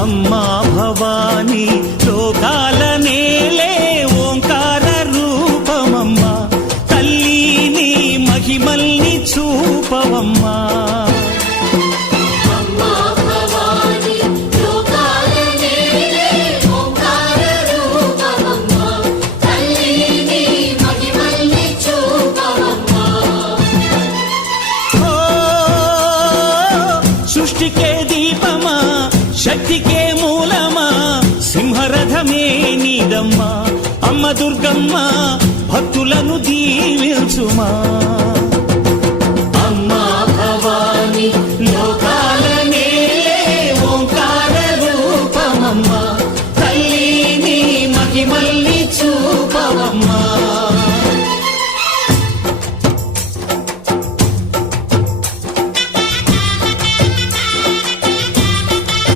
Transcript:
అమ్మా భవానీ లోకాల నేలే ఓంకార రూపమమ్మా, తల్లి నీ మహిమల్ని చూపవమ్మా. సృష్టికే దీపమా, శక్తికే మూలమా, సింహరథమే నీదమ్మా. అమ్మ దుర్గమ్మ భక్తులను దీవించుమా.